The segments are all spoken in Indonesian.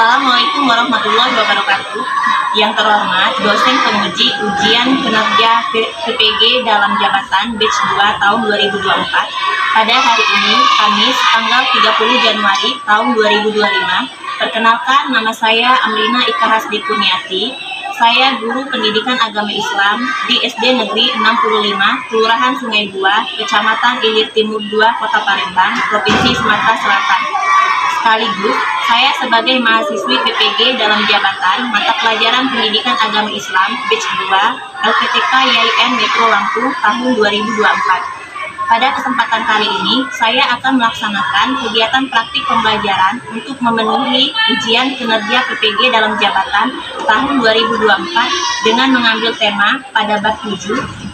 Assalamualaikum warahmatullahi wabarakatuh. Yang terhormat dosen penguji ujian kinerja PPG dalam jabatan batch 2 tahun 2024. Pada hari ini, Kamis, tanggal 30 Januari tahun 2025. Perkenalkan, nama saya Amrina Ika Hasdi Kurniati. Saya guru pendidikan agama Islam di SD Negeri 65, Kelurahan Sungai Buah, Kecamatan Ilir Timur 2, Kota Palembang, Provinsi Sumatera Selatan. Sekaligus, saya sebagai mahasiswi PPG dalam jabatan mata pelajaran pendidikan agama Islam batch 2 LPTK YIN Metro Lampung tahun 2024. Pada kesempatan kali ini, saya akan melaksanakan kegiatan praktik pembelajaran untuk memenuhi ujian kinerja PPG dalam jabatan tahun 2024 dengan mengambil tema pada bab 7,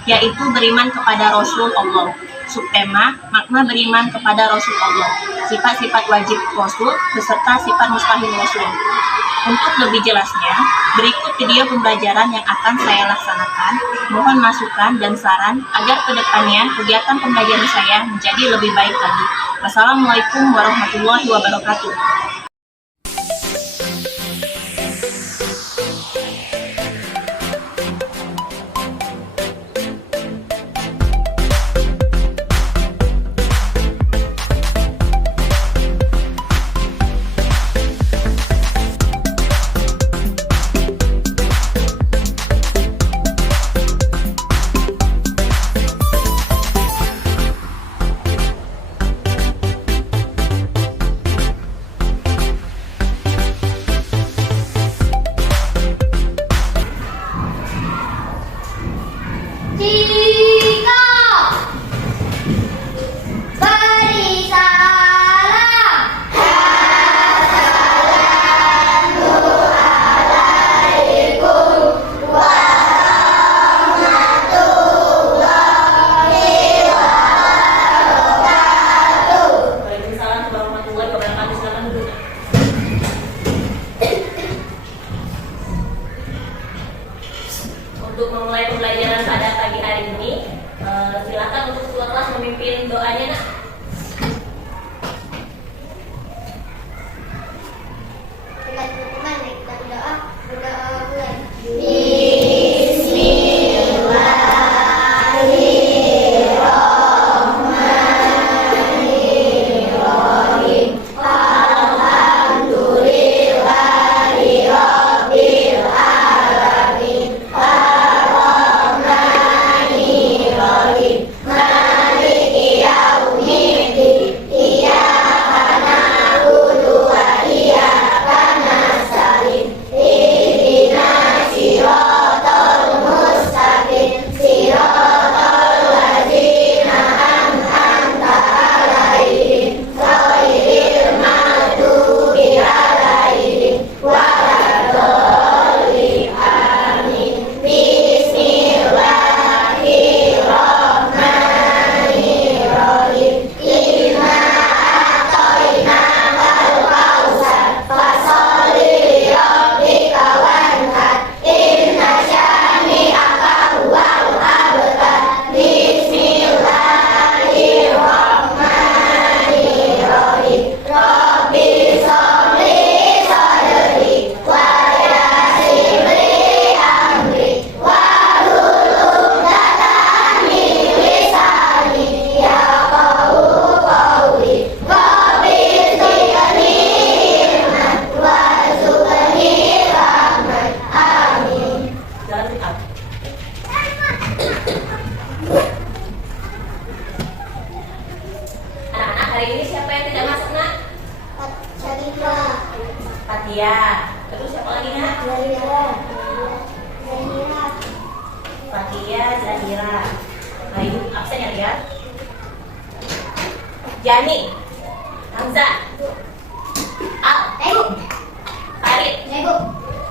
yaitu beriman kepada Rasul Allah. Subtema, makna beriman kepada Rasul Allah, sifat-sifat wajib Rasul beserta sifat mustahil Rasul. Untuk lebih jelasnya, berikut video pembelajaran yang akan saya laksanakan. Mohon masukan dan saran agar kedepannya kegiatan pembelajaran saya menjadi lebih baik lagi. Wassalamualaikum warahmatullahi wabarakatuh. Untuk memulai pembelajaran pada pagi hari ini, silakan untuk ketua kelas memimpin doanya, nak. Teman-teman, kita berdoa mulai. Anak-anak, hari ini siapa yang tidak masuk, nak? Fatia. Terus siapa lagi, nak? Fatia, Zahira. Nah, ibu absen ya, lihat. Jani, Hamzah, Al, Farid,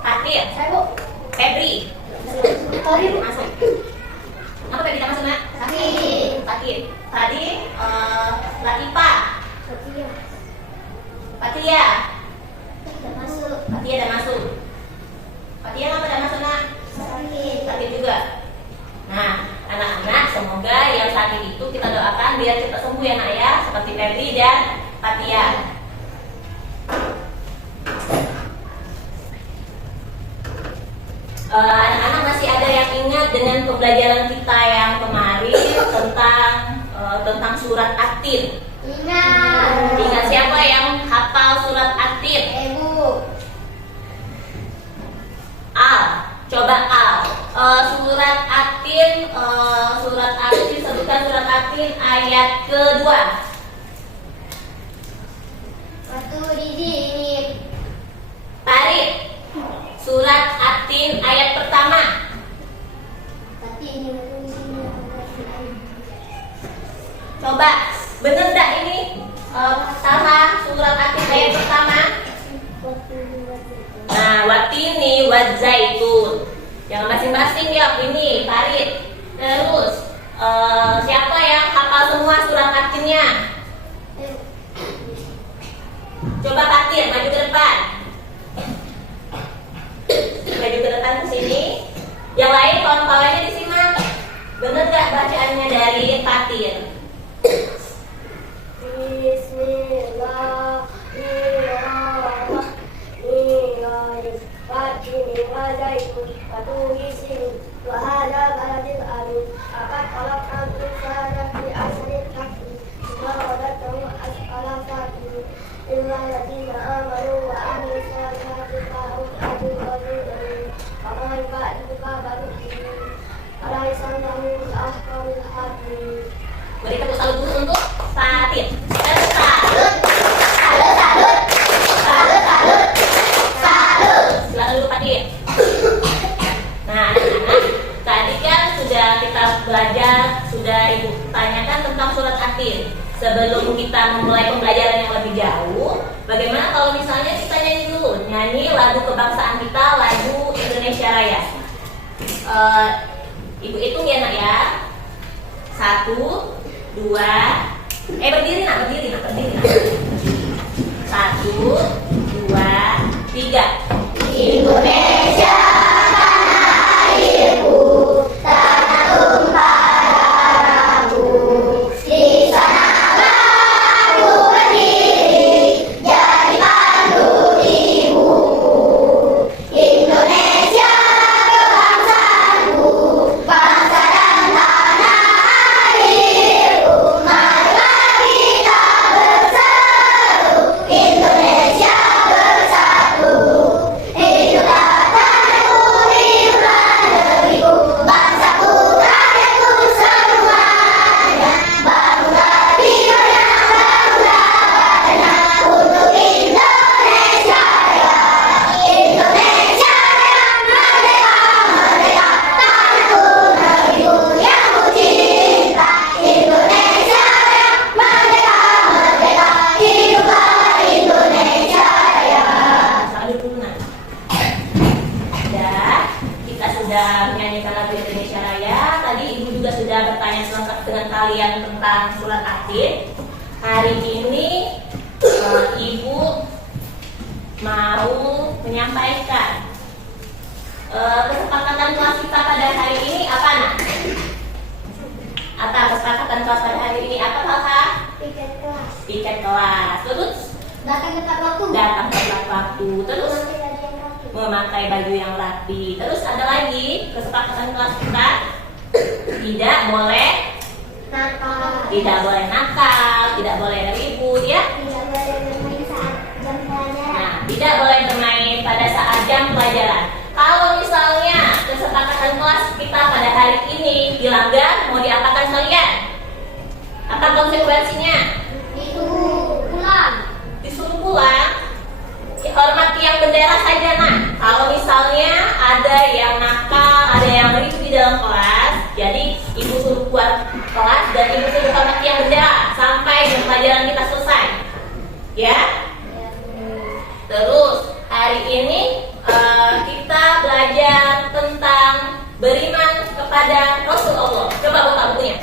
Fatir, Febri. Masuk. Apa Febri tidak masuk, nak? Fatir. Tadi Latifa, Fatia. Fatia tidak masuk. Fatia kenapa tidak masuk, nak? Sakit juga. Nah, anak-anak, semoga yang sakit itu kita doakan biar cepat sembuh ya, nak ya, seperti Febri dan Fatia. Anak-anak masih ada yang ingat dengan pembelajaran kita yang kemarin tentang surat At-Tin? Ingat. Ingat siapa yang hafal surat At-Tin? Ibu. Al, coba Al. Surat At-Tin, sebutkan surat At-Tin ayat kedua. Waktu dijinin. Tarik. Surat At-Tin ayat pertama. Tapi ini Coba, bener gak ini? Sama surat At-Tin ayat pertama. Nah, watini wadzaitun. Yang masing-masing ya ini Farid. Terus siapa yang hafal semua surat At-Tinnya? Coba Fatir maju ke depan. Maju ke depan ke sini. Yang lain kawan-kawannya disimak. Bener gak bacaannya dari Fatir? Beri tepuk tangan dulu untuk Fatir. Silakan dulu Fatir. Nah, anak-anak, tadi kan sudah kita belajar, sudah Ibu tanyakan tentang surat At-Tin. Sebelum kita memulai pembelajaran yang lebih jauh, bagaimana kalau misalnya kita nyanyi lagu kebangsaan kita, lagu Indonesia Raya. Ibu hitung ya nak ya. 1, 2, berdiri nak. 1, 2, 3. Indonesia tanah airku, tanah tumpah darahku. Di sana baru berdiri, jadi pandu ibuku. Indonesia kebangsaanku, bangsa dan tanah airku. Marilah kita berseru, Indonesia bersatu. Hiduplah tanahku, hiduplah negeriku, bangsaku, rakyatku semuanya. Bangunlah jiwanya, bangunlah badannya untuk Indonesia Raya. Indonesia Raya, merdeka, merdeka, tanahku, negeriku yang ku cinta. Indonesia Raya, merdeka, merdeka, hiduplah Indonesia Raya. Sambil dulu nak. Kita sudah menyanyikan lagu Indonesia Raya. Tadi Ibu juga sudah bertanya selengkap dengan kalian tentang surat At-Tin. Hari ini Ibu mau menyampaikan kesepakatan kelas kita pada hari ini apa nak? Apa kesepakatan kelas pada hari ini apa Talha? Tiket kelas. Tiket kelas. Terus Datang tepat waktu. datang tepat waktu. Terus Memakai baju yang rapi. memakai baju yang rapi. Terus ada lagi kesepakatan kelas kita, tidak boleh Nakal. tidak boleh ribut ya. Tidak boleh bermain saat jam pelajaran. Nah, tidak boleh bermain pada saat jam pelajaran. Kalau misalnya kesepakatan kelas kita pada hari ini dilanggar, mau diapakan kalian? Apa konsekuensinya? Itu pulang. Disuruh pulang. Hormati yang bendera saja nak. Kalau misalnya ada yang nakal, ada yang ribut di dalam kelas, jadi ibu suruh keluar kelas dan ibu suruh hormati yang bendera sampai jam pelajaran kita selesai. Ya. Terus hari ini kita belajar tentang beriman kepada Rasulullah. Coba buka bukunya.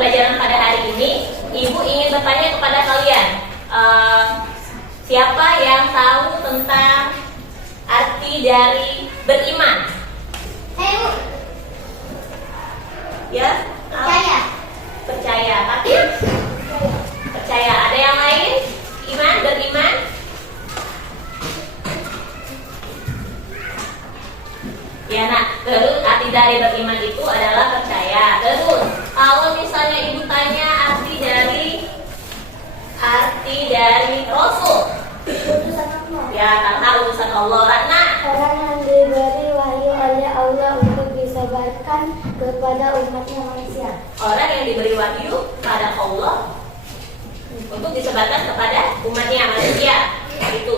pembelajaran pada hari ini, Ibu ingin bertanya kepada kalian, siapa yang tahu tentang arti dari beriman? Ayo, Ya, percaya. percaya. Tapi percaya. Ada yang lain? Iman, beriman? Ya nak, terus arti dari beriman itu adalah percaya. Terus kalau misalnya ibu tanya arti dari Rasul, Utusan Allah. ya karena urusan Allah. Ratna, Orang yang diberi wahyu oleh Allah untuk disebarkan kepada umatnya manusia. orang yang diberi wahyu pada Allah untuk disebarkan kepada umatnya manusia. Itu.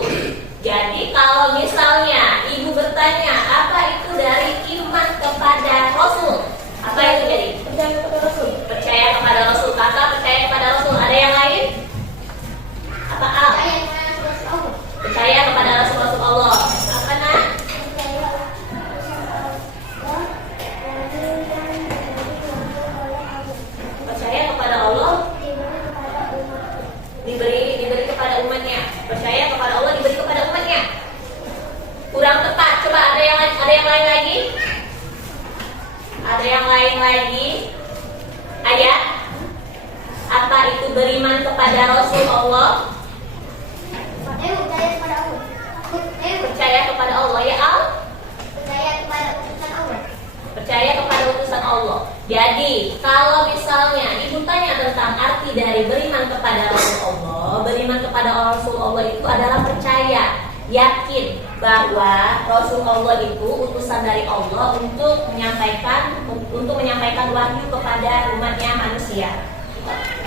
Jadi kalau misalnya ibu bertanya apa itu dari iman kepada Rasul, apa itu jadi? Percaya kepada Rasul. Percaya kepada Rasul. Kakak percaya kepada Rasul. Ada yang lain? Apa Al? Percaya kepada Rasul. Percaya kepada Rasul Allah. Apa nak? Percaya utusan Allah. Percaya kepada Allah Diberi kepada umat. diberi kepada umatnya. Percaya kepada Allah diberi kepada umatnya. Kurang tepat. Coba ada yang lain lagi? Ada yang lain lagi? Ayat? Apa itu beriman kepada Rasul Allah? Ayo, percaya kepada Allah. Ayo, Percaya kepada Allah ya Al? percaya kepada utusan Allah. Percaya kepada utusan Allah. Jadi kalau misalnya ibu tanya tentang arti dari beriman kepada Rasul Allah, beriman kepada Rasul Allah itu adalah percaya, yakin bahwa Rasul Allah itu utusan dari Allah untuk menyampaikan wahyu kepada umatnya manusia.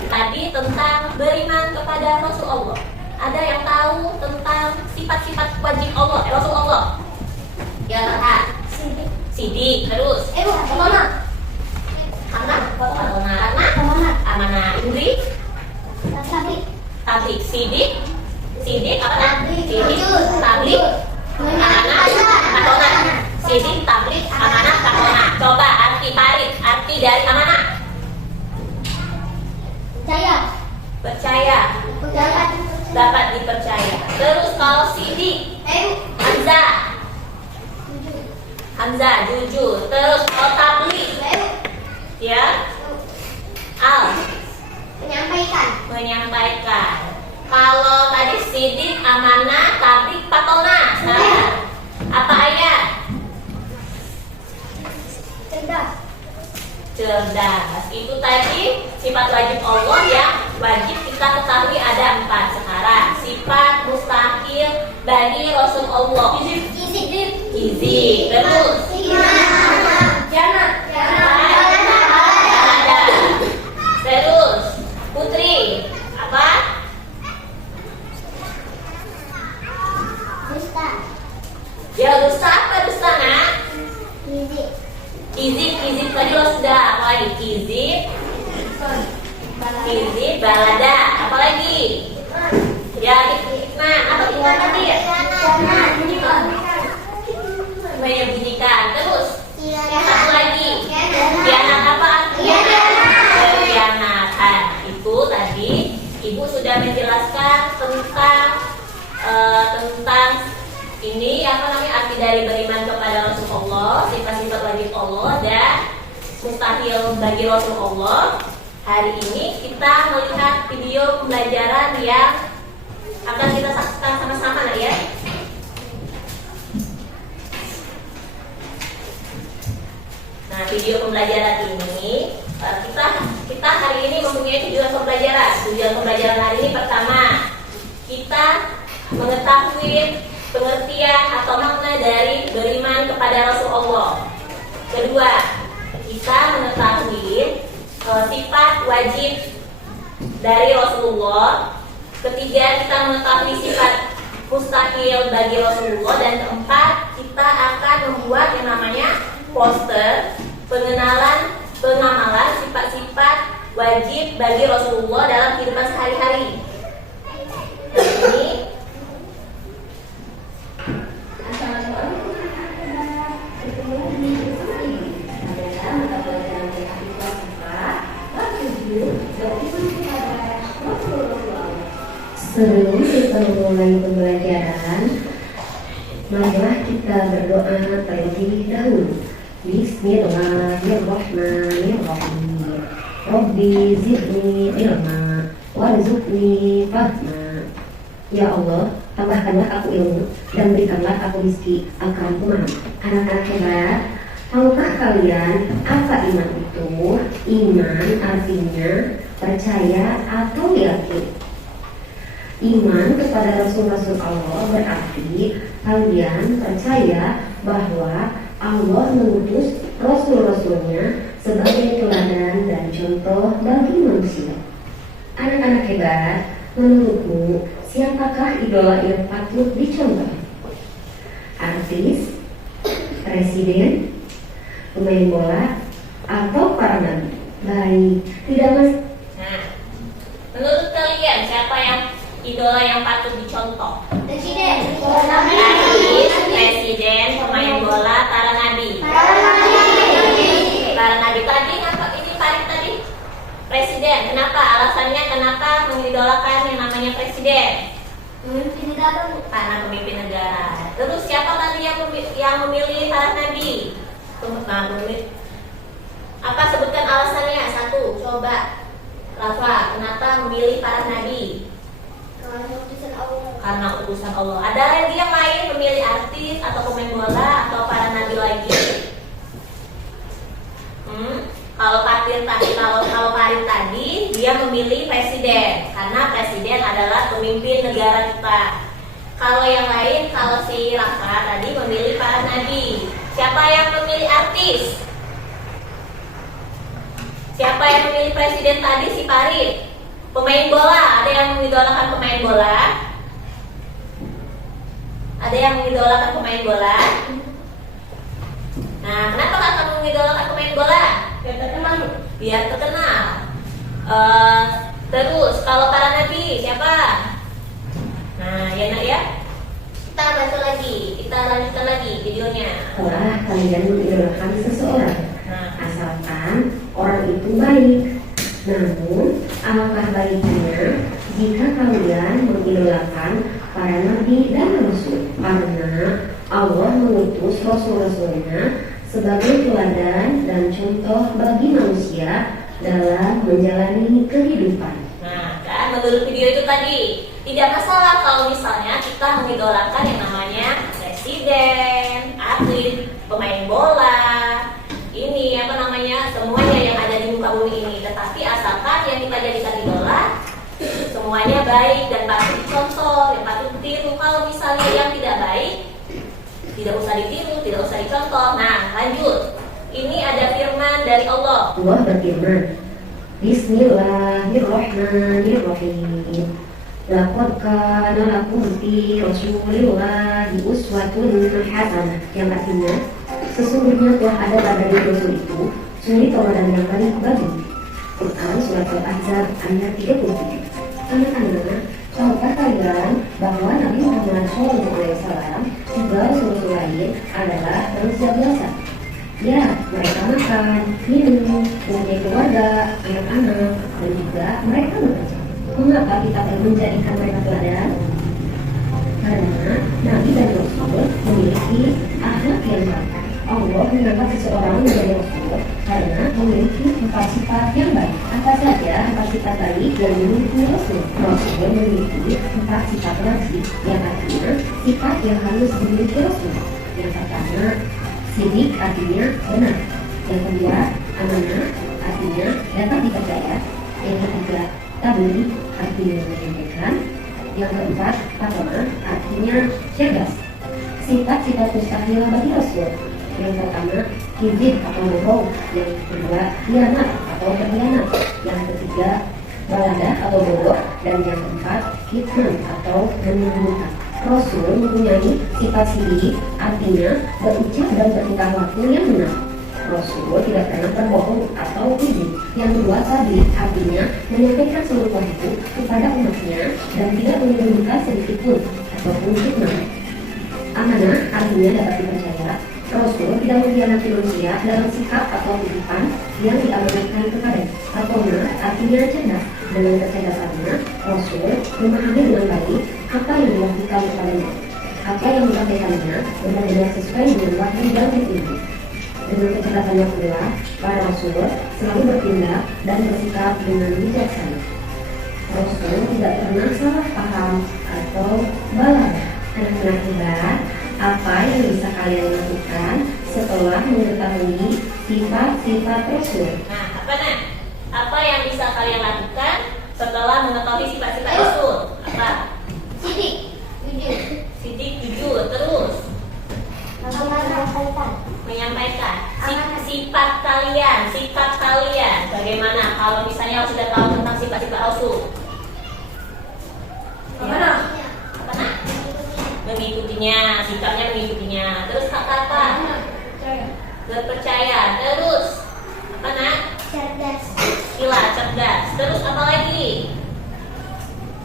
Tadi tentang beriman kepada Rasul Allah. Ada yang tahu tentang sifat-sifat wajib Allah, Rasul Allah? Ya Farhan. Sidik, terus Ayo, amanah. Karena Amanah. amanah. Indri, Tablik. tablik. Sidik apa nak? Sidik, Jujur. tablik, amanah, katonah. Sidik, tablik, amanah, katonah. Coba arti dari amanah. Percaya. Percaya, dapat dipercaya. Terus kalau sidik, Ayo, Hamzah, jujur. Terus kalau tablik, ayo. ya, Al, menyampaikan. Kalau tadi sidik, amanah, tablik, patona. Nah, apa ayat? Cerdas. Itu tadi sifat wajib Allah yang wajib kita ketahui ada 4 sekarang. Sifat mustahil bagi Rasul Allah. Gizi. Terus Jangan. Terus Putri, apa? Ya dusta apa dusta nak? Kizib tadi lo sudah. Apa lagi? Kizib, balada. Apa lagi? Ya hikmah. Apa hikmah tadi ya? Menyembunyikan. Terus satu lagi. Khianat apa? Khianatan. Itu tadi ibu sudah menjelaskan tentang ini apa namanya arti dari beriman kepada Rasulullah, sifat-sifat wajib Allah dan mustahil bagi Rasulullah. Hari ini kita melihat video pembelajaran yang akan kita saksikan sama-sama ya. Nah, video pembelajaran ini kita hari ini mempunyai tujuan pembelajaran. Tujuan pembelajaran hari ini pertama, kita mengetahui pengertian atau makna dari beriman kepada Rasulullah. Kedua, kita mengetahui sifat wajib dari Rasulullah. Ketiga, kita mengetahui sifat mustahil bagi Rasulullah. Dan keempat, kita akan membuat yang namanya poster pengamalan sifat-sifat wajib bagi Rasulullah dalam kehidupan sehari-hari. Ini memulai pembelajaran, marilah kita berdoa terlebih dahulu. Bismillahirrahmanirrahim. Rabbi zidni ilma warzuqni fahma. Ya Allah, tambahkanlah aku ilmu dan berikanlah aku rezeki akan aku maham. Anak-anak hebat, tahukah kalian apa iman itu? Iman artinya percaya atau yakin. Iman kepada Rasul-Rasul Allah berarti kalian percaya bahwa Allah mengutus Rasul-Rasulnya sebagai teladan dan contoh bagi manusia. Anak-anak hebat, menurutmu siapakah idola yang patut dicontoh? Artis, presiden, pemain bola, atau para nabi? Baik, tidak mas. Nah, menurut kalian siapa yang idola yang patut dicontoh? Presiden. Artis, presiden, pemain bola, para nabi. Para nabi tadi apa ini Farid tadi? Presiden. Kenapa? Alasannya kenapa mengidolakan yang namanya presiden? Pemimpin negara. Karena pemimpin negara. Terus siapa tadi yang memilih para nabi? Apa sebutkan alasannya? Satu, coba Rafa, kenapa memilih para nabi? Karena utusan Allah. Ada lagi yang lain memilih artis atau pemain bola atau para nabi lagi? Kalau Farid tadi dia memilih presiden karena presiden adalah pemimpin negara kita. Kalau yang lain, kalau si Rafa tadi memilih para nabi. Siapa yang memilih artis? Siapa yang memilih presiden tadi? Si Farid. Pemain bola, ada yang mengidolakan pemain bola? Ada yang mengidolakan pemain bola? Nah, kenapa kamu mengidolakan pemain bola? Biar terkenal. Biar terkenal. Terus kalau para nabi siapa? Nah, ya nak ya. Kita baca lagi, kita lanjutkan lagi videonya. Wah, kalian mengidolakan seseorang, Nah, asalkan orang itu baik. Namun, alangkah baiknya jika kalian mengidolakan para nabi dan rasul, karena Allah mengutus rasul-rasulnya sebagai teladan dan contoh bagi manusia dalam menjalani kehidupan. Nah, kan menurut video itu tadi tidak masalah kalau misalnya kita mengidolakan yang namanya presiden, atlet, pemain bola, ini apa namanya, semuanya yang ada di muka bumi ini. Tetapi asalkan yang kita jadikan idola semuanya baik dan patut dicontoh, yang patut ditiru. Kalau misalnya yang tidak baik, tidak usah ditiru, tidak usah dicontoh. Nah, lanjut. Ini ada firman dari Allah. Allah berfirman, Bismillahirrahmanirrahim. Laqad kana lakum fi Rasulillahi uswatun hasanah, yang artinya sesungguhnya telah ada pada diri Rasul itu suri tauladan yang baik bagi. Quran surat Al-Ahzab ayat 37. Anak-anak, tahukah kalian bahwa Nabi Muhammad SAW juga Rasul lain adalah manusia biasa? Ya, mereka makan, minum, mempunyai keluarga, anak-anak, dan juga mereka bekerja. Mengapa kita perlu menjadikan mereka teladan? Karena Nabi dan Rasul memiliki akhlak yang baik. Allah mengangkat seseorang menjadi Rasul karena memiliki empat sifat yang baik. Apa saja empat sifat baik yang dimiliki Rasul? Rasul memiliki empat sifat wajib, yang artinya sifat yang harus dimiliki Rasul. Yang pertama, sidik artinya benar. Yang kedua, amanah artinya dapat dipercaya. Yang ketiga, tabligh artinya menyampaikan. Yang keempat, fatwa artinya cerdas. Sifat-sifat mustahil bagi Rasul. Yang pertama, kizib atau bohong. Yang kedua, khianat atau berkhianat. Yang ketiga, baladah atau bodoh. Dan yang keempat, kitman atau menyembunyikan. Rasul mempunyai sifat sidik, artinya berucap dan bertingkah laku yang benar. Rasul tidak pernah berbohong atau kizib. Yang kedua, tabligh artinya menyampaikan seluruh wahyu kepada umatnya dan tidak menyembunyikan sedikit pun ataupun kitman. Amanah artinya dapat dipercaya. Rasul tidak mengkhianati manusia dalam sikap atau titipan yang diamanatkan kepada. Fatwa artinya cerdas. Dengan kecerdasannya, Rasul memahami dengan baik apa yang diwahyukan kepadanya. Apa yang disampaikannya benar-benar sesuai dengan wahyu yang tertinggi. Dengan kecerdasannya pula, para Rasul selalu bertindak dan bersikap dengan bijaksana. Rasul tidak pernah salah paham atau balas. Anak-anak hebat, apa yang bisa kalian lakukan setelah mengetahui sifat-sifat Rasul? Nah, apa yang bisa kalian lakukan setelah mengetahui sifat-sifat Rasul? Apa? Sidik, jujur, Sidik, jujur, terus menyampaikan sifat kalian bagaimana kalau misalnya sudah tahu tentang sifat-sifat Rasul? Mengikutinya, sikapnya mengikutinya. Terus apa? Berpercaya. Terus apa nak? cerdas, Cerdas. Terus apa lagi?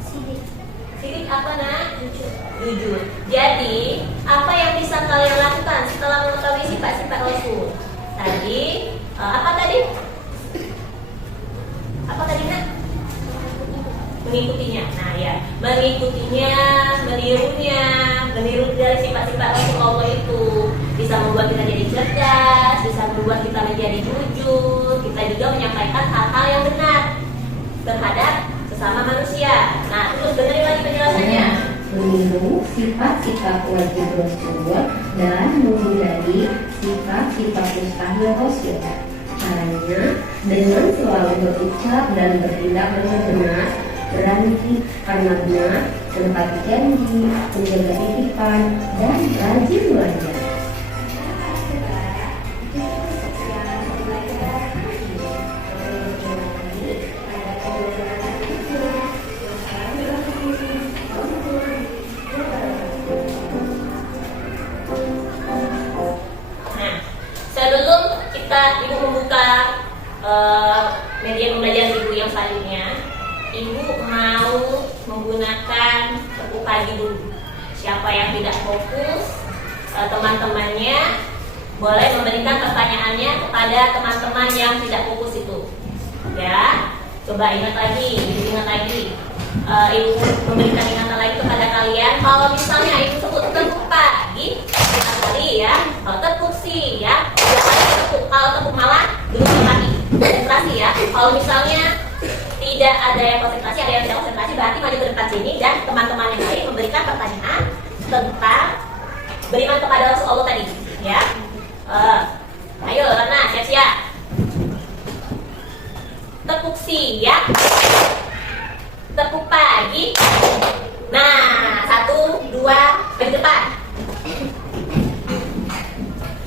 sidik, Sidik apa nak? jujur. Jujur. Jadi apa yang bisa kalian lakukan setelah mengetahui sifat-sifat Rasul? Tadi apa tadi? Apa tadi nak? Mengikutinya. Nah ya, mengikutinya, meniru dari sifat-sifat Rasulullah itu bisa membuat kita jadi cerdas, bisa membuat kita menjadi jujur. Kita juga menyampaikan hal-hal yang benar terhadap sesama manusia. Nah, terus dengerin lagi penjelasannya. Meniru sifat-sifat wajib Rasul dan menghindari sifat-sifat mustahil Rasul. Caranya dengan selalu berucap dan bertindak dengan benar, berani karena benar, menepati janji, menjaga titipan, dan rajin belajar. Nah, sebelum ibu membuka media pembelajaran ibu yang selanjutnya, ibu mau menggunakan tepuk pagi dulu. Siapa yang tidak fokus, teman-temannya boleh memberikan pertanyaannya kepada teman-teman yang tidak fokus itu. Ya, coba ingat lagi. Ibu memberikan ingatan lagi kepada kalian. Kalau misalnya ibu sebut tepuk pagi, kita kali ya. Kalau tepuk siang, dua kali tepuk. Kalau tepuk malam, dulu kali. Konsentrasi ya. Kalau misalnya tidak ada yang konsentrasi, ada yang tidak konsentrasi, berarti maju ke depan sini dan teman-teman yang lain memberikan pertanyaan tentang beriman kepada Rasulullah tadi. Ya. Ayo, Rana, siap-siap. Tepuk siang, tepuk pagi. Nah, 1, 2, ke depan.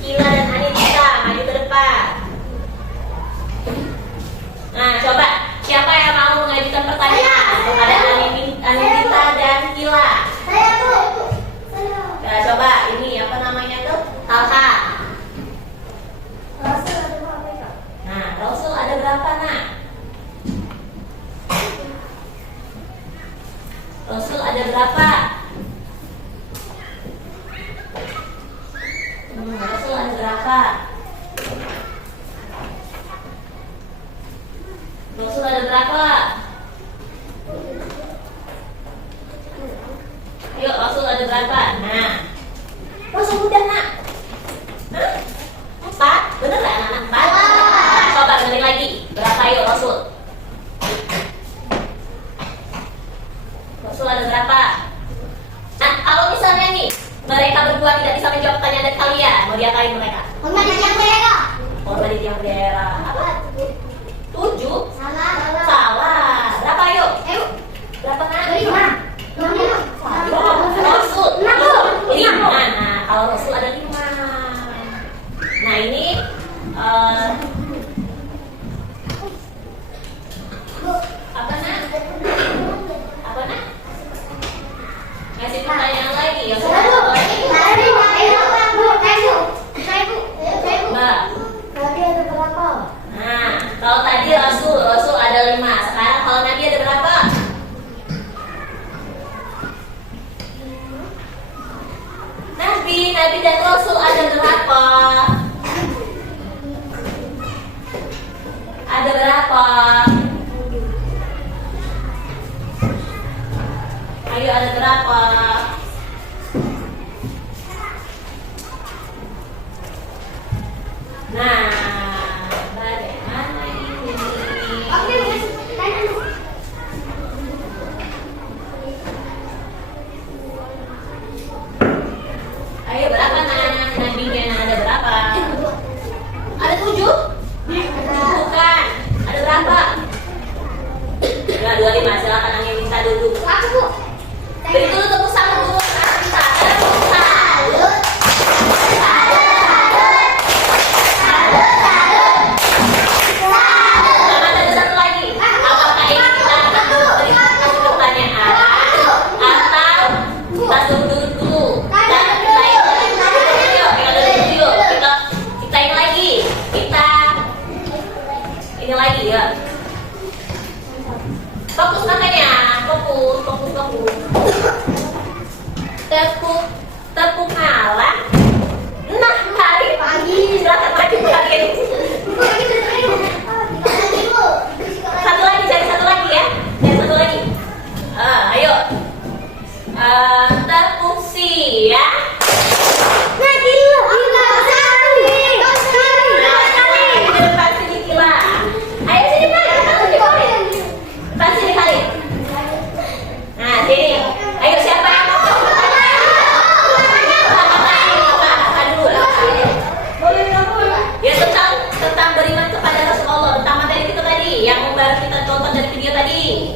Kila dan Anita maju ke depan. Nah, coba siapa yang mau mengajukan pertanyaan kepada Anita dan Kila? Saya tuh. Ya, coba ini apa namanya tuh? Talha. Rasul ada berapa ya? Nah, Rasul ada berapa nak? Rasul ada berapa? Rasul ada berapa? Rasul ada berapa? Ayo, Rasul ada berapa? Nah, Rasul udah nak? Hah? 4? Bener gak anak-anak? 4? Nah, coba benerin lagi. Berapa yuk Rasul? Rasul ada berapa? Nah, kalau misalnya nih mereka berdua tidak bisa menjawab pertanyaan dari kalian, mau diapain mereka? Hormat yang mereka. Hormat di tiang bendera. Apa? 7? Salah. Salah. Berapa yuk? Ayo. Berapa nak? 5. Rasul 5. 5. Nah, kalau Rasul ada 5. Nah, ini apa nak? Ngasih pertanyaan lagi ya. Mbak. Tadi ada berapa? Nah, kalau tadi Rasul ada 5. Sekarang kalau Nabi ada berapa? Nabi dan Rasul ada berapa? Ada berapa? Ayo ada berapa? Nah, bagaimana ini? Ayo berapa nabinya? Ada berapa? Ada 7? Bukan. Ada berapa? Nah, 25. Silakan yang minta duduk. Beri dulu tepuk tangan dulu. Tepuk tangan. Ada satu lagi. Apakah ini kita kasih pertanyaan atau kita duduk dulu dan kita ini lagi. Ini lagi ya. Fokus matanya, fokus. Tepuk malam. Nah, hari pagi. Silakan maju kalian. Satu lagi, cari satu lagi ya. Cari satu lagi. Ayo. Tepuk siang. Ayo siapa yang mau ya tentang beriman kepada Rasulullah, tentang materi kita tadi yang baru kita tonton dari video tadi.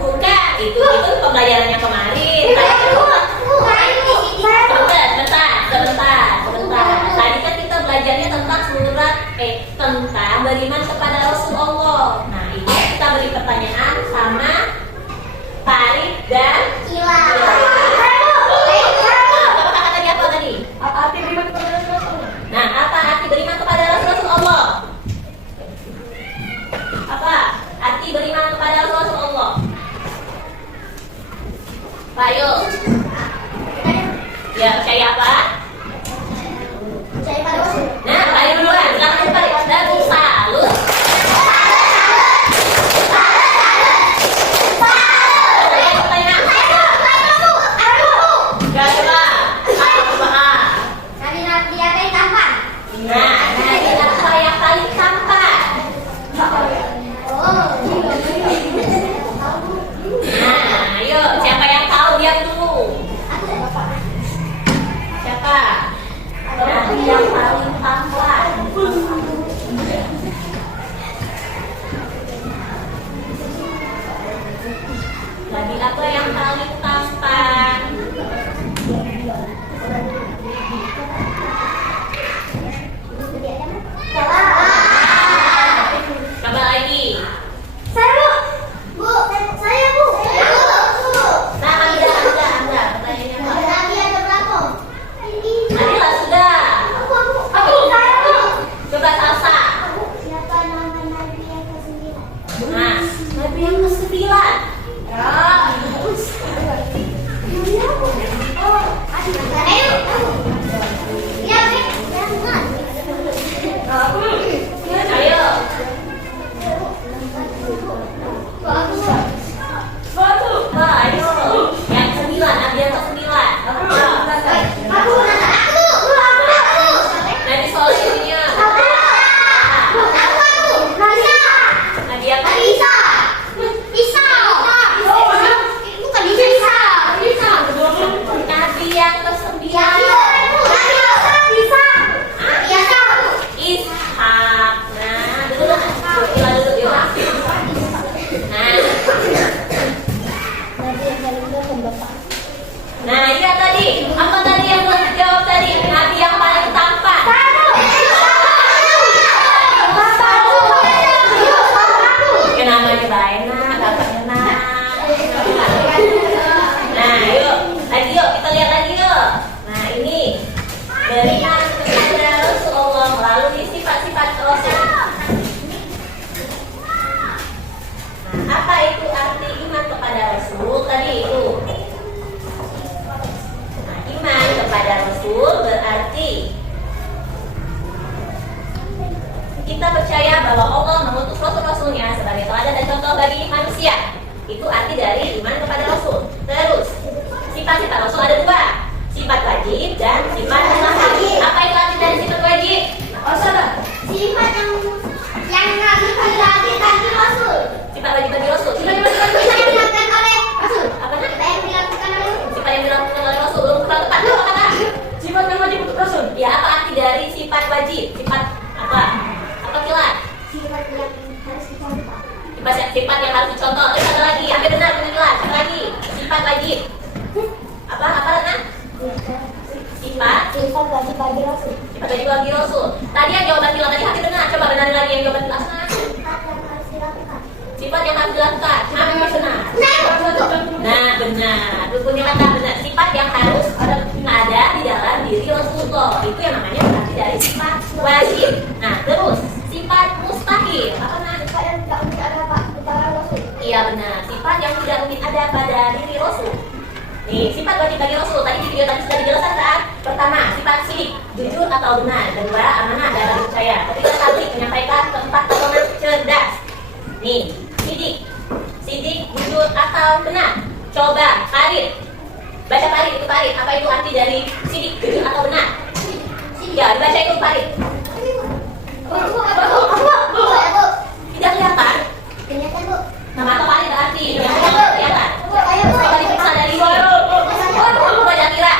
Bukan, itu pembelajarannya kemarin. Sebentar. Tadi kan kita belajarnya tentang tentang beriman kepada Rasulullah. Nah, ini kita beri pertanyaan sama Farid dan apa tadi? Apa arti beriman kepada Rasulullah? Nah, apa arti beriman kepada Rasulullah? Apa arti beriman kepada Rasulullah? Pak Yul. Ya, percaya apa? Nah, Pak Yul duluan. Silakan Pak Yul. Dan salut. Yang paling tampan. Lagi apa yang paling tampan? Coba lagi. Saya Bu. Nah, Anda. Pertanyaannya apa? Nabi ada berapa? Adila sudah. Coba Salsa. Siapa nama Nabi yang ke-9? Nah, Nabi yang ke-9. Ya, ayo. Ayo. Yang ke-9, Nabi yang ke-9. Nabi Solehnya. Nabi yang Nabi yang ke-9. percaya bahwa Allah mengutus Rasul-Rasulnya sebagai teladan dan contoh bagi manusia. Itu arti dari iman kepada Rasul. Terus, sifat-sifat Rasul ada dua, sifat wajib dan sifat mustahil. Apa itu arti dari sifat wajib? Sifat yang harus dilakukan di Rasul. Sifat wajib bagi Rasul. Sifat yang dilakukan oleh Rasul. Apa Sifat yang dilakukan oleh Rasul. sifat yang dilakukan oleh Rasul? Belum kurang tepat. Apa kata? Sifat yang wajib untuk Rasul. Ya, apa arti dari sifat wajib? Sifat apa? Apa kilat? Sifat yang harus dicontoh. Sifat yang harus dicontoh. Terus ada lagi, apa benar penjelasan? Satu lagi, sifat wajib. Apa Rana? Sifat wajib bagi Rasul. Sifat wajib bagi Rasul. Tadi yang jawaban Tila tadi hati benar. Coba benarin lagi yang jawaban Tila. Sifat yang harus dilakukan. Sifat yang harus dilakukan. Apa benar? Nah, benar. Rukunnya kata benar. Sifat yang harus ada di dalam diri Rasulullah. Itu yang namanya berarti dari sifat wajib. Nah, terus sifat mustahil. Apa nah? Sifat yang tidak mungkin ada pada Rasul. Iya benar. Sifat yang tidak mungkin ada pada diri Rasul. Nih, sifat wajib bagi Rasul. Tadi di video tadi sudah dijelaskan kan? Pertama, sifat sidik, jujur atau benar. Kedua, amanah dan percaya. Ketiga, tablik, menyampaikan. Keempat, pertolongan cerdas. Nih, sidik, jujur atau benar. Coba, Farid. Baca Farid, itu Farid. Apa itu arti dari sidik, jujur atau benar? Ya, dibaca itu Farid. Tidak kelihatan. Kelihatan, Bu. Nama atau Farid arti? Yang kelihatan. Coba diperiksa dari sini. Baca kira.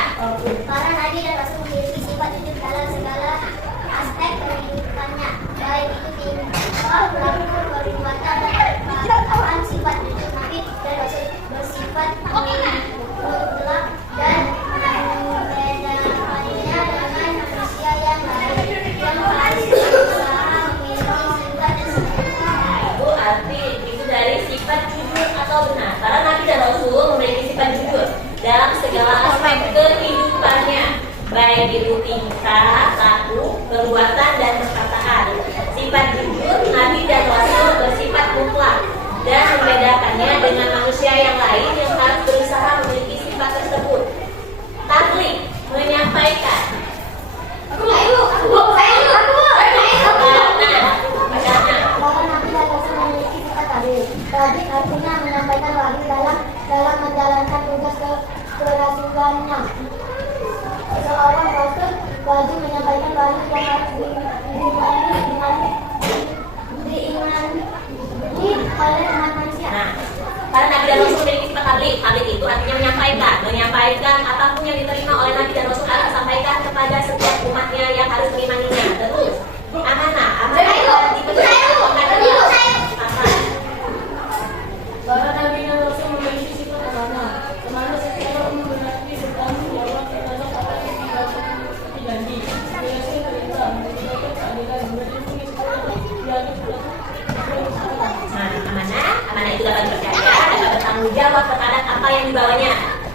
Para nabi dan rasul memiliki sifat jujur dalam segala aspek kehidupannya, baik itu tingkah laku, perbuatan, dan perkataan. Sifat jujur nabi dan rasul bersifat mutlak dan membedakannya dengan manusia yang lain yang harus berusaha memiliki sifat dan sifat. Itu arti itu dari sifat jujur atau benar. Para nabi dan rasul memiliki sifat jujur dalam segala aspek kehidupannya, baik itu tingkah laku, perbuatan, dan perkataan. Sifat jujur nabi dan rasul bersifat mutlak dan membedakannya dengan manusia yang lain yang harus berusaha memiliki sifat tersebut. Tablik, menyampaikan. Para nabi dan rasul memiliki sifat tabligh. Tabligh artinya menyampaikan wahyu dalam menjalankan tugas kerasulannya. Seorang rasul wajib menyampaikan wahyu yang harus diimani oleh umat manusia. Nah, para nabi dan rasul memiliki sifat tablik. Tablik itu artinya menyampaikan apapun yang diterima oleh nabi dan rasul harus disampaikan kepada setiap umatnya yang harus mengimaninya. Terus, amanah Para nabi dan rasul memiliki sifat amanah, kemana secara umum berarti bertanggung jawab terhadap apa yang dilakukan janji, menjalankan perintah, menegakkan keadilan, melindungi Amanah itu dapat dipercaya, dapat bertanggung jawab terhadap apa yang dibawanya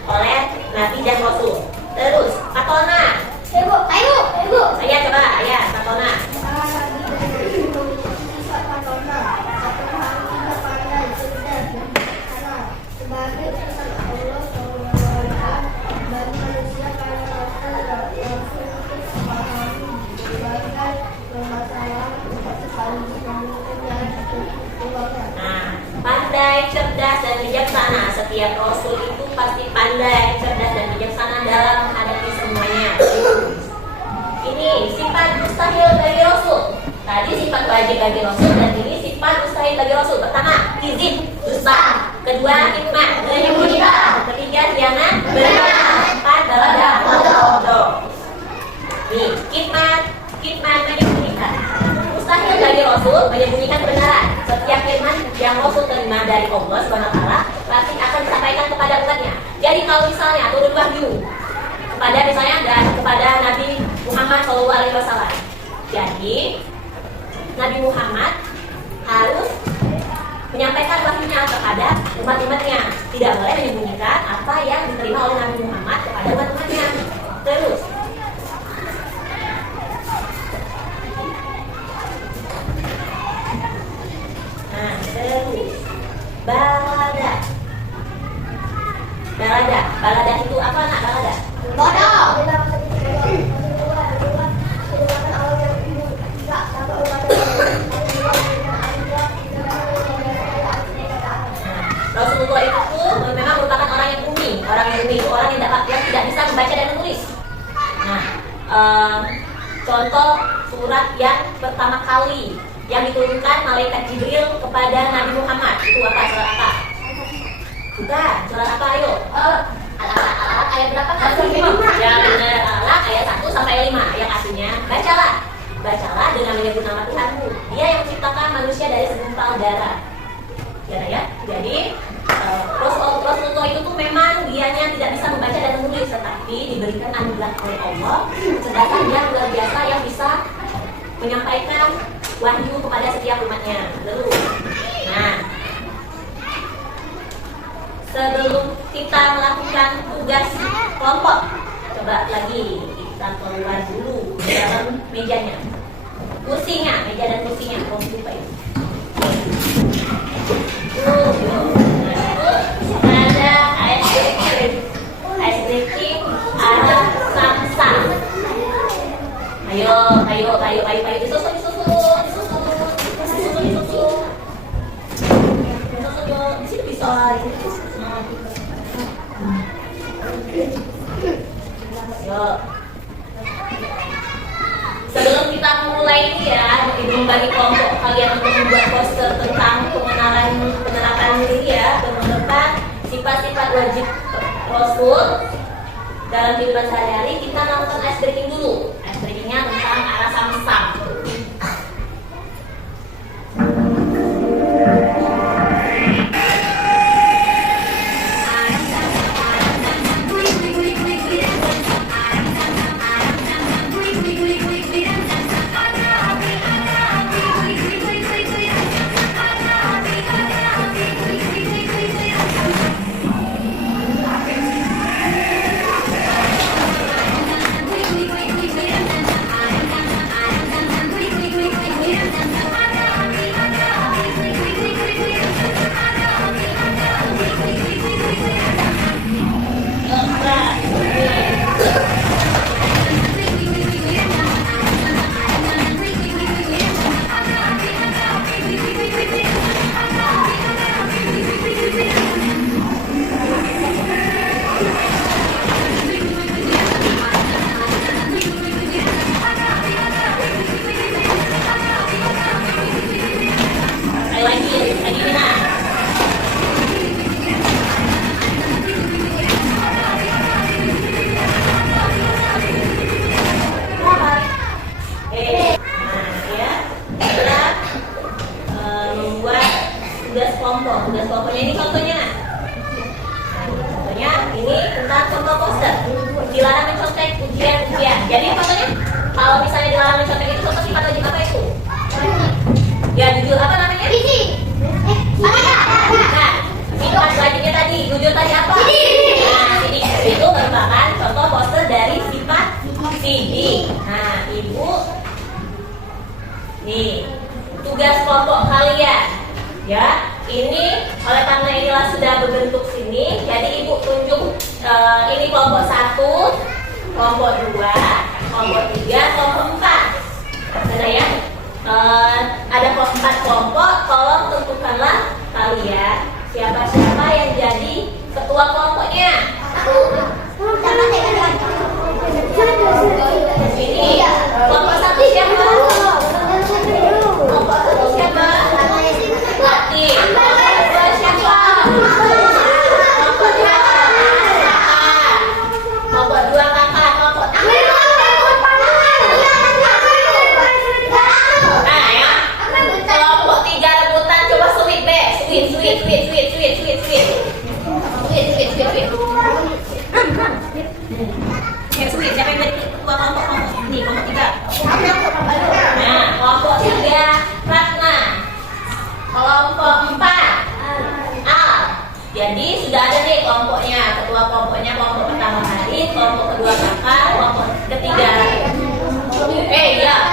oleh nabi dan rasul. Terus, patona. Ibu. Ayah coba, ayah patona. Sebagai utusan Allah SWT bagi manusia, para rasul memahami berbagai permasalahan sekaligus memimpin jalan keluarga. Nah, pandai, cerdas, dan bijaksana. Setiap rasul itu pasti pandai, cerdas, dan bijaksana dalam menghadapi semuanya. Ini sifat mustahil bagi rasul. Tadi sifat wajib bagi rasul, dan ini sifat mustahil bagi rasul. Pertama, izin, dusta. Kedua, hikmah, menyembunyikan. Ketiga, khianat, berkhianat. Empat, balada, bodoh. Nih, hikmah menyembunyikan. Mustahil bagi rasul menyembunyikan kebenaran. Setiap firman yang rasul terima dari Allah SWT pasti akan disampaikan kepada umatnya. Jadi kalau misalnya turun wahyu kepada Nabi Muhammad SAW, jadi Nabi Muhammad harus menyampaikan wahyunya kepada umat-umatnya. Tidak boleh menyembunyikan apa yang diterima oleh Nabi Muhammad kepada umat-umatnya. Terus, balada itu apa nak balada? Bodoh. contoh surat yang pertama kali yang diturunkan malaikat Jibril kepada Nabi Muhammad. Itu apa? Surat apa? Bukan, surat apa? Ayo. Al-Alaq ayat berapa? Ya benar, Al-Alaq ayat 1 sampai 5 yang artinya bacalah dengan menyebut nama Tuhanmu. Dia yang menciptakan manusia dari segumpal darah. Ya. Jadi Rasulullah itu tuh memang dianya tidak bisa membaca dan menulis, tetapi diberikan anugerah oleh Allah sedangkan dia luar biasa yang bisa menyampaikan wahyu kepada setiap umatnya. Nah, sebelum kita melakukan tugas kelompok, coba lagi kita keluar dulu di dalam mejanya, meja dan kursinya, lupa itu. Ada ice breaking, ada samsam. Ayo, disusun. Di sini bisa. Sebelum kita mulai ini ya, membagi kelompok kalian untuk membuat poster tentang penerapan diri ya, penerapan sifat-sifat wajib Rasul dalam kehidupan sehari-hari, kita lakukan ice breaking dulu. Ice breakingnya tentang arah samsam. Tugas kelompoknya ini contohnya ini tentang contoh poster dilarang mencontek ujian. Jadi contohnya kalau misalnya dilarang mencontek itu contoh sifat wajib apa itu? Ya jujur apa namanya? Nah, sifat wajibnya tadi, jujur tadi apa? Nah, sidik itu merupakan contoh poster dari sifat sidik. Nah, ibu nih tugas kelompok kalian ya. Ini oleh karena inilah sudah berbentuk sini, jadi ibu tunjuk ini kelompok 1, kelompok 2, kelompok 3, kelompok 4. Sudah ya? Ada 4 kelompok, tolong tentukanlah kalian siapa-siapa yang jadi ketua kelompoknya. Ini kelompok 1 siapa? Kelompok 1 siapa? Lati. Kelompok 2 kakak, kelompok 3. Nah ya, kelompok 3 rebutan coba sweet be, sweet. Sweet, siapa yang jadi ketua kelompok ini, kelompok 3. Nah, kelompok 3 Ratna. Kelompok 4 Al. Jadi sudah ada nih kelompoknya, ketua kelompoknya kelompok pertama Hari, kelompok kedua kakak, kelompok ketiga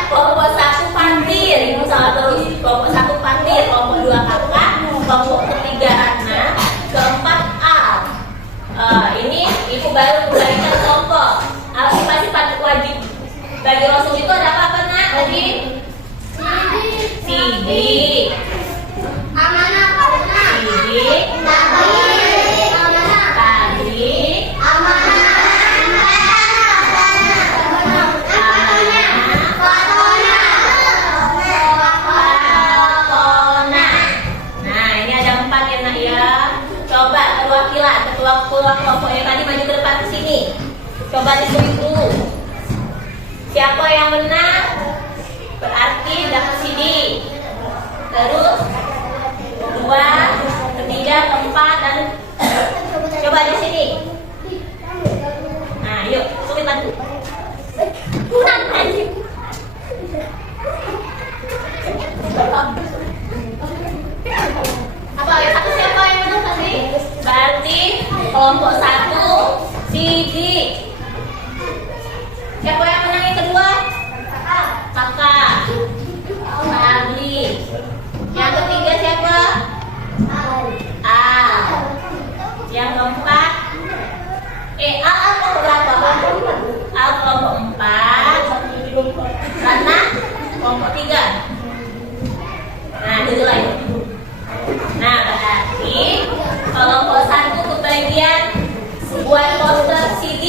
kelompok 1 Pandir, ibu salah terus. Kelompok 1 Pandir, kelompok 2 kakak, kelompok ketiga Ratna, keempat Al. Ini ibu baru memberikan kelompok. Sifat wajib bagi Rasul itu ada apa nak? Tadi sidik, Amanah. sidik, tadi, perwakilan. Ketua kelompoknya tadi maju ke depan ke sini. Coba ditulis dulu. Siapa yang menang? Berarti dapat CD. Terus kedua, ketiga, keempat, dan coba di sini. Nah, yuk, sulit bantu. Kurang anjing. Apa yang satu siapa yang menang tadi? Berarti kelompok satu CD. Siapa yang menang yang kedua? Kakak. Fadli. Yang ketiga siapa? Al. Yang keempat Al kelompok berapa? Al kelompok 4. Karena kelompok 3. Nah, dulu lagi. Nah, berarti kelompok 1 kebagian buat poster CD.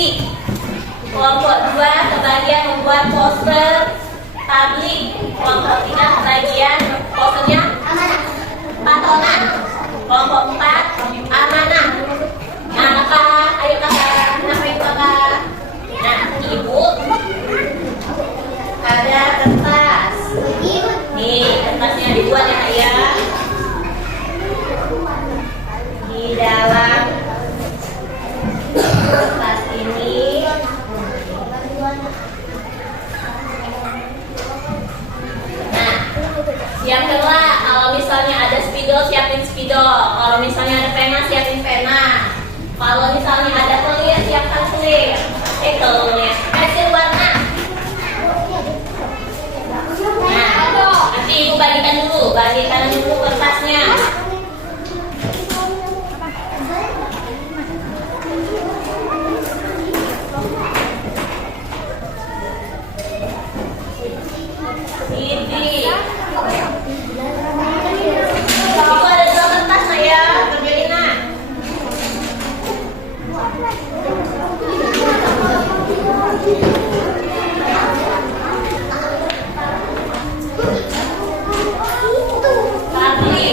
Kelompok 2 kebagian membuat poster tablik. Kelompok 3 kebagian posternya patronan. Kelompok 4 amanah. Nah, kakak, ayo kakak, kenapa itu kakak? Nah, ibu ada kertas. Nih, kertasnya dibuat ya kak ya. Di dalam kertas ini siapkanlah. Kalau misalnya ada spidol, siapin spidol. Kalau misalnya ada pena, siapin pena. Kalau misalnya ada kelir, siapkan kelir. Kelir. Pensil warna. Nah, nanti ibu bagikan dulu kertasnya. Ini. Ibu ada 2 kertas saya, kerjain nah. Fadli.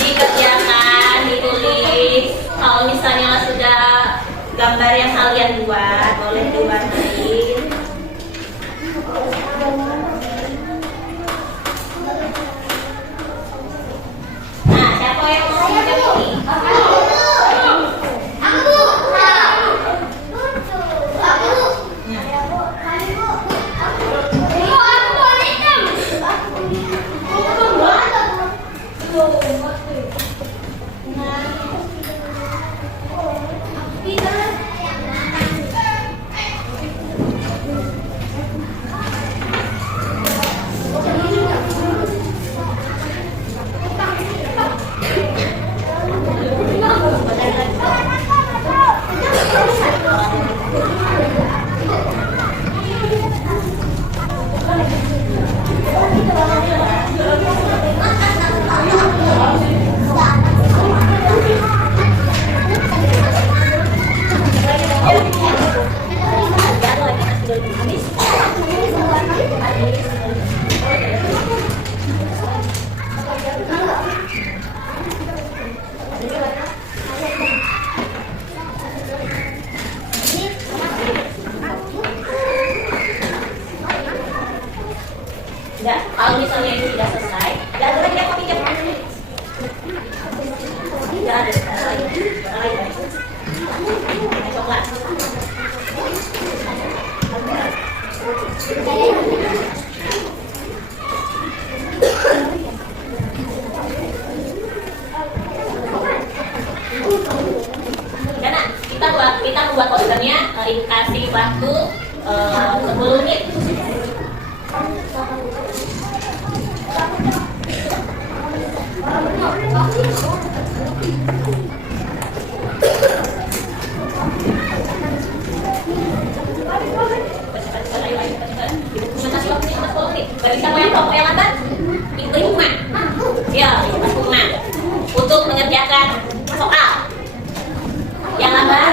Dikerjakan, ditulis. Kalau misalnya sudah gambar yang kalian buat, boleh diwarnain. Nah, siapa yang mau menjadi ini? Enggak, kalau misalnya ini tidak selesai, enggak ada lagi yang mau pinjam. Enggak ada lagi. Coklat. Karena kita buat posternya, ibu kasih waktu 10 menit. Ayo, kelompok yang lambat diberi hukuman. Ya, diberi hukuman untuk mengerjakan soal. Yang lambat,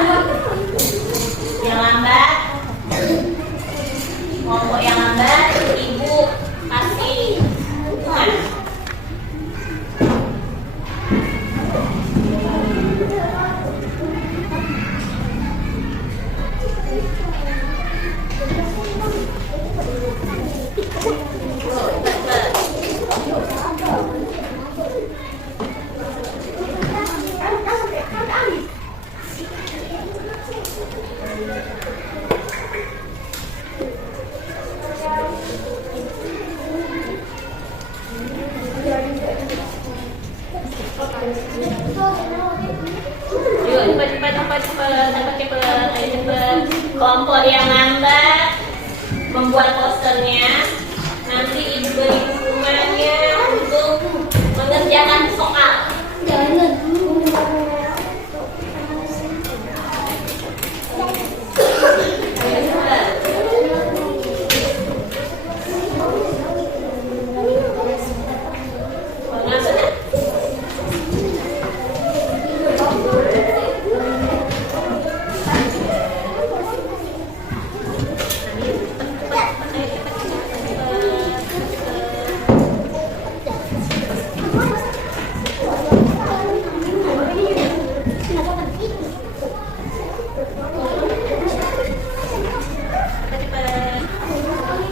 kelompok yang lambat, ibu kasih hukuman. Yuk, cepet. Kelompok yang lambat membuat posternya. Nanti ibu beri hukumannya untuk mengerjakan soal.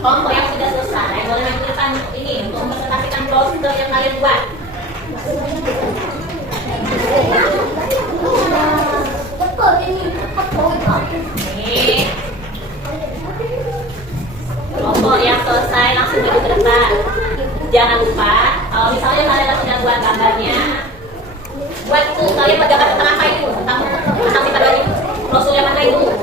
Kelompok yang sudah selesai boleh maju ke depan ini untuk mempresentasikan poster yang kalian buat. Nih, kelompok yang selesai langsung maju ke depan. Jangan lupa kalau misalnya kalian sudah buat gambarnya, buat itu kalian buat gambar tentang apa itu, tentang sifat dari Rasul yang mana itu.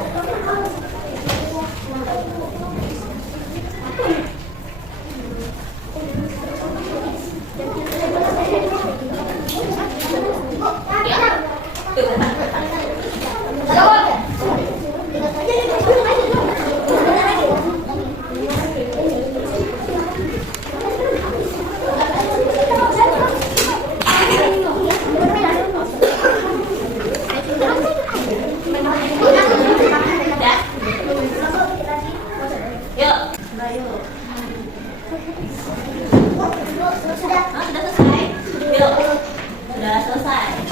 Sudah selesai.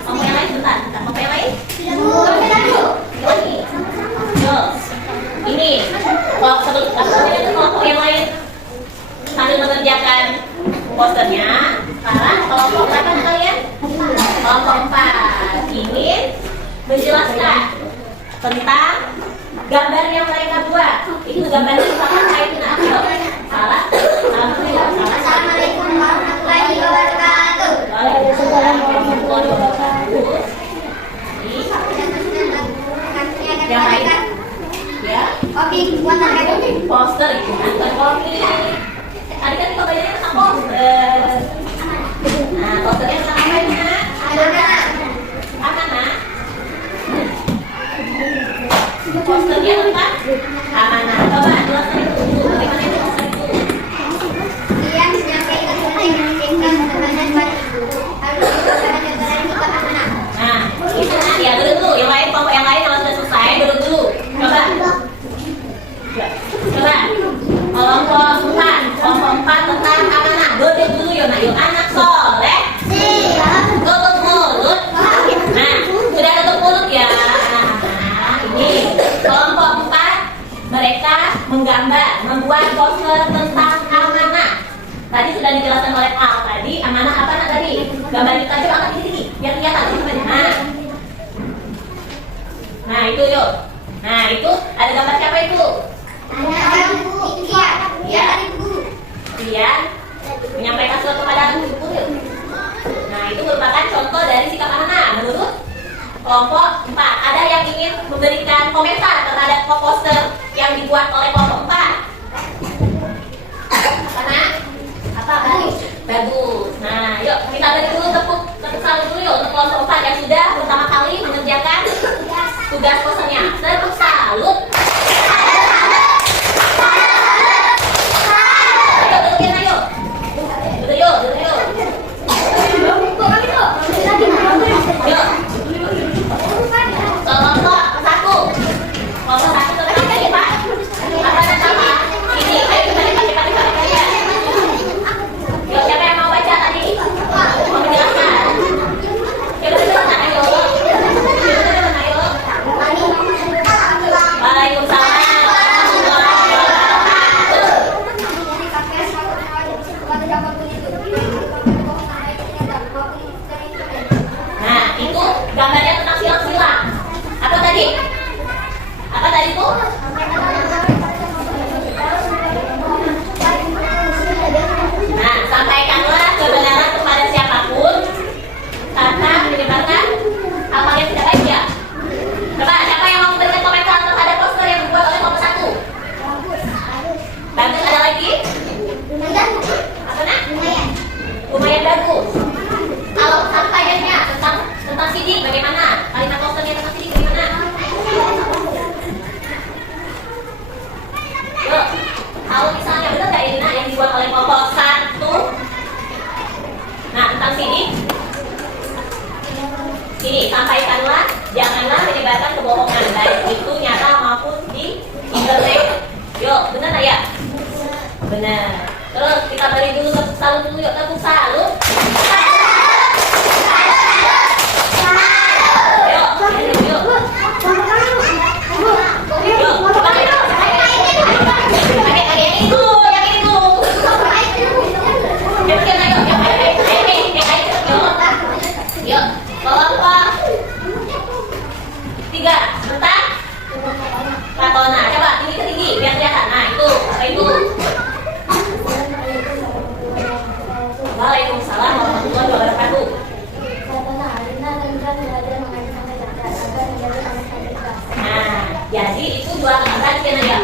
Kelompok yang lain bentar. Kelompok yang lain? Yuk. Ini sebelum kelompok yang lain sambil mengerjakan posternya. Sekarang kelompok berapa kalian? Kelompok 4 ingin menjelaskan tentang gambar yang mereka buat. Itu gambarnya sama kayak itu. Salah. Assalamualaikum warahmatullahi wabarakatuh. Yang lain? Ya. Kopi buatan kami. Poster itu kan bukan kopi. Tadi kan pembelajarannya tentang poster. Nah, posternya tentang apa ini, Nak? Apa, Nak? Posternya tentang amanah. Coba jelaskan itu. Bagaimana itu poster itu? Yang menyampaikan penting kepada ibu harus dilaksanakan dengan sikap amanah. Nah, itu Nak. Ya, duduk dulu. Yang lain, kelompok yang lain kalau sudah selesai, duduk dulu. Coba. Kelompok 4 tentang amanah. Duduk dulu ya, Nak. Yuk, anak soleh. Tutup mulut. Nah, sudah tutup mulut ya. Nah, ini kelompok 4 mereka menggambar, membuat poster tentang amanah. Tadi sudah dijelaskan oleh Al tadi, amanah apa Nak tadi? Gambar itu aja angkat di sini, biar kelihatan semuanya. Nah, itu yuk. Nah, itu ada gambar siapa itu? Ada ibu. Ya. Kemudian menyampaikan sesuatu kepada ibu. Nah, itu merupakan contoh dari sikap amanah menurut kelompok 4. Ada yang ingin memberikan komentar terhadap poster yang dibuat oleh kelompok 4? Apa, Nak? Apa? Bagus. Nah, yuk kita beri dulu tepuk tangan dulu yuk untuk kelompok 4 yang sudah pertama kali mengerjakan tugas posternya. Tepuk salut. Ayo, Kalau misalnya benar nggak ini yang dibuat oleh kelompok 1? Nah, tentang sini. Sini, sampaikanlah, janganlah menyebarkan kebohongan, baik itu nyata maupun di internet. Yuk, benar nggak ya? Benar. Terus kita beri dulu tepuk salut dulu, yuk tepuk salut. Yuk, yuk. Kelompok 3, bentar. Patona, coba tinggi biar kelihatan. Nah itu, apa itu? Waalaikumsalam warahmatullahi wabarakatuh. Nah, jadi itu dua kakak beradik ya Nadia.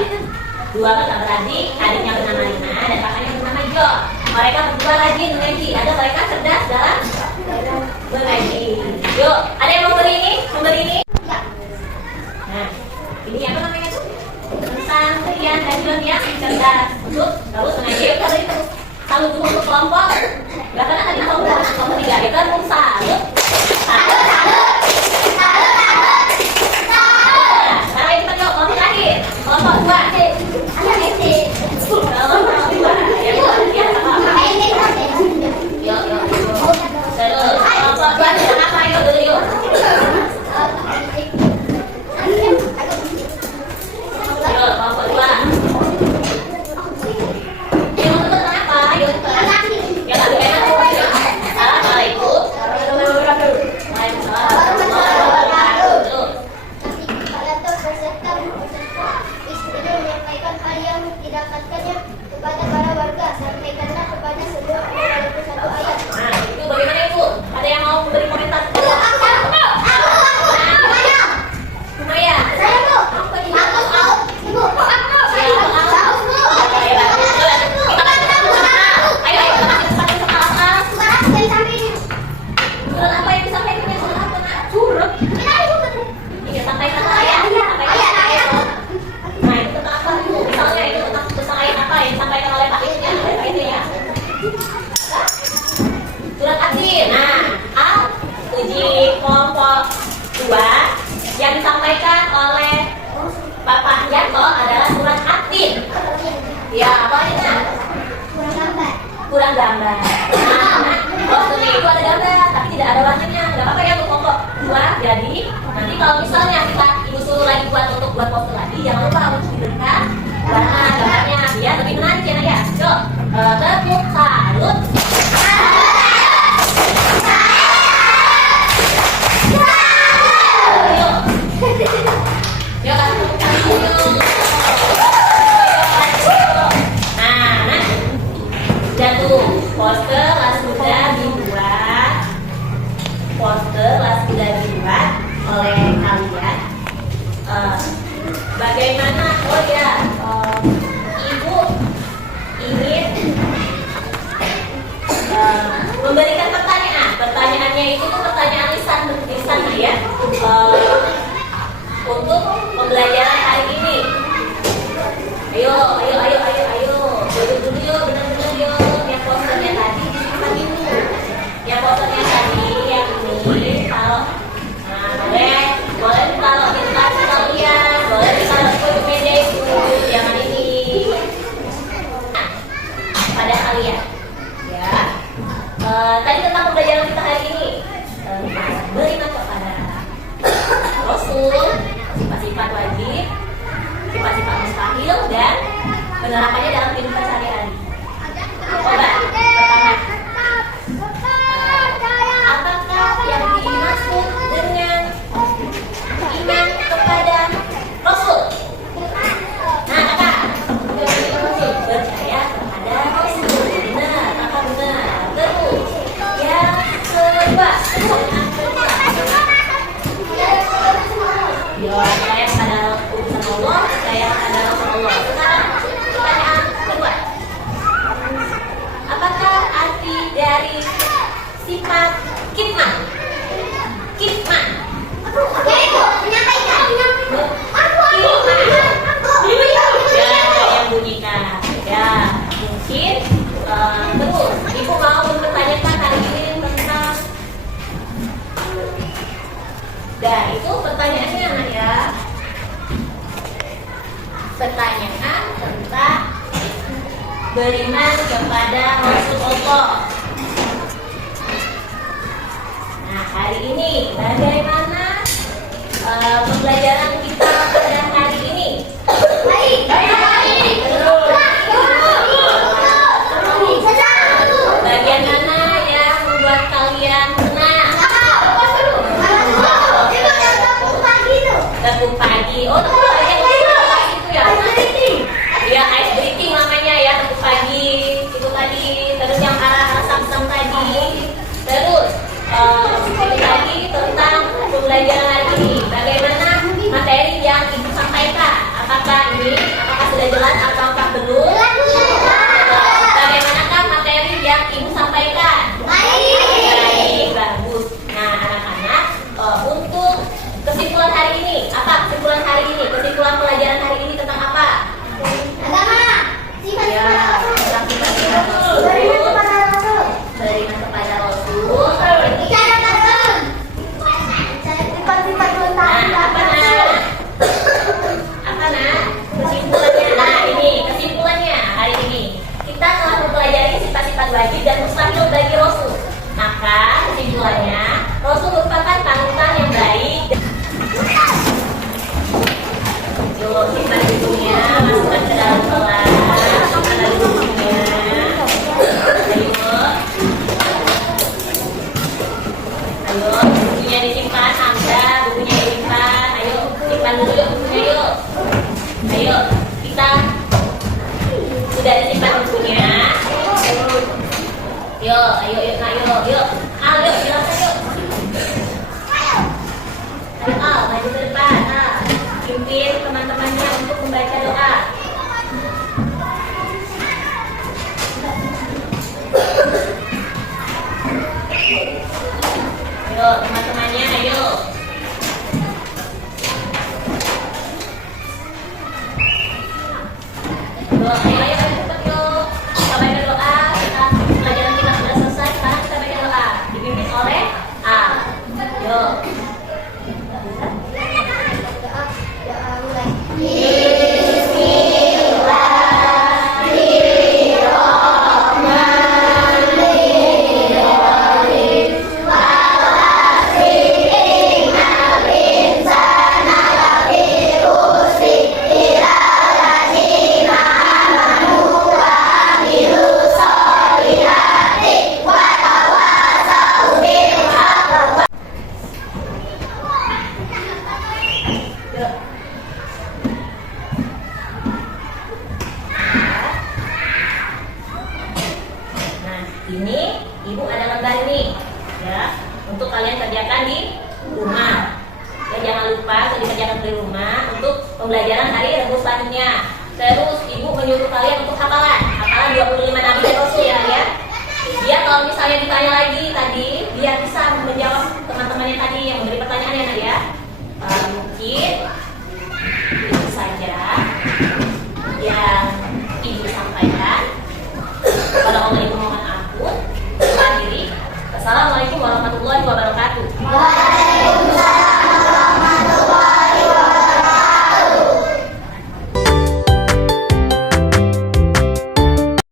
Dua kakak beradik, adiknya bernama Lina dan kakaknya bernama Jo. Mereka berdua rajin mengaji. Ada mereka cerdas dalam mengaji. Yuk, ada yang mau beri ini? Memberi ini? Nah, ini apa namanya tuh? Tentang Rian dan John yang cerdas untuk terus mengaji. Yuk, kita beri terus. Salut dulu untuk kelompok. Gak pernah tadi kelompok 3 itu kan salut. Sekarang kita yuk kelompok terakhir. Kelompok 2. Kelompok 2. Yang luar biasa. Yuk. Terus kelompok 2 sedang apa? Yuk dulu yuk. Yuk kelompok 2. Kepada para warga, sampaikanlah kepada seluruh orang satu ayat. Nah, itu bagaimana Ibu? Ada yang mau memberi komentar? Lumayan. Saya Bu. Ibu. Surat apa yang disampaikannya? Surat apa nak? Surat. Iya, sampaikan ayat. Nah, itu tentang apa Ibu? Misalnya itu tentang ayat apa yang disampaikan oleh Pak Ibu ya? Surat Atin. Nah, uji kelompok 2 yang disampaikan oleh Bapak Yanto adalah surat Atin. Ya, apa ini nak? Kurang gambar. Nah, posternya itu ada gambar, tapi tidak ada warnanya. Gak apa-apa ya untuk kelompok 2. Jadi nanti kalau misalnya kita ibu suruh lagi untuk buat poster lagi, jangan lupa untuk diberikan warna gambarnya biar lebih menarik ya nak ya. Yuk, tepuk salut. Yuk, kasih tepuk tangan dulu. Nah, jatuh poster sudah dibuat. Oleh kalian. Bagaimana? Oh ya, Ibu ingin memberikan pertanyaan. Pertanyaannya itu tuh pertanyaan lisan ya. Untuk pembelajaran hari ini. Ayo. Duduk dulu yuk, benar-benar yuk. Yang posternya tadi disimpan dulu. Yang posternya tadi yang ini kalau boleh ditaruh di kelas kalian, boleh ditaruh di pojok meja itu, jangan ini. Nah, pada kalian, ya. Tadi tentang pembelajaran kita hari ini, beriman kepada Rasul, sifat-sifat wajib, sifat-sifat mustahil, dan penerapannya dalam kehidupan sehari-hari. Coba, pertama, apakah yang dimaksud dengan iman kepada Rasul? Nah, kakak, percaya kepada Rasul. Benar, kakak benar. Terus, yang kedua, percaya kepada utusan Allah, percaya kepada Rasulullah. Sekarang, pertanyaan kedua. Apakah arti dari sifat kitman? Kitman. Ya, yang bunyikan. pertanyaan tentang beriman kepada Rasulullah. Nah, hari ini bagaimana pembelajaran kita pada hari ini? Baik. Bagian mana yang membuat kalian senang? Tepuk pagi. Oh, tepuk pagi yang itu ya. Ya, ice breathing namanya ya, tepuk pagi. Itu tadi. Terus yang arah sam-sam tadi. Terus itu tadi tentang pembelajaran hari ini. Bagaimana materi yang ibu sampaikan? Apakah sudah jelas ataukah belum? Bagaimanakah materi yang ibu sampaikan? Baik, bagus. Nah, anak-anak, untuk kesimpulan hari ini, apa kesimpulan hari ini? Kesimpulan pelajaran hari ini tentang apa? Ya, tentang sifat-sifat Rasul. Beriman kepada Rasul. Nah, apa nak? Kesimpulannya, nah ini kesimpulannya hari ini kita telah mempelajari sifat-sifat wajib dan mustahil bagi Rasul. Maka kesimpulannya, Rasul merupakan panutan yang baik. Yuk kita duduknya, masukkan ke dalam kelas. Masukkan lagi duduknya. Ayo, bukunya disimpan, Anda bukunya disimpan. Ayo, simpan dulu yuk bukunya yuk. Ayo, kita sudah disimpan bukunya. Yuk, ayo, yuk. Al, yuk, silakan yuk. Ayo, Al, maju ke depan. Al, pimpin teman-temannya untuk membaca doa. Ayo, teman-temannya, ayo. Ayo, cepat yuk. Kita baca doa. Pelajaran kita sudah selesai. Sekarang kita baca doa. Dipimpin oleh A. Yuk. Nah, ini ibu ada lembar ini ya untuk kalian kerjakan di rumah. Ya, jangan lupa dikerjakan di rumah untuk pembelajaran hari Rabu selanjutnya. Terus ibu menyuruh kalian untuk hafalan 25 nabi dan rasul ya. Dia kalau misalnya ditanya lagi tadi, biar bisa menjawab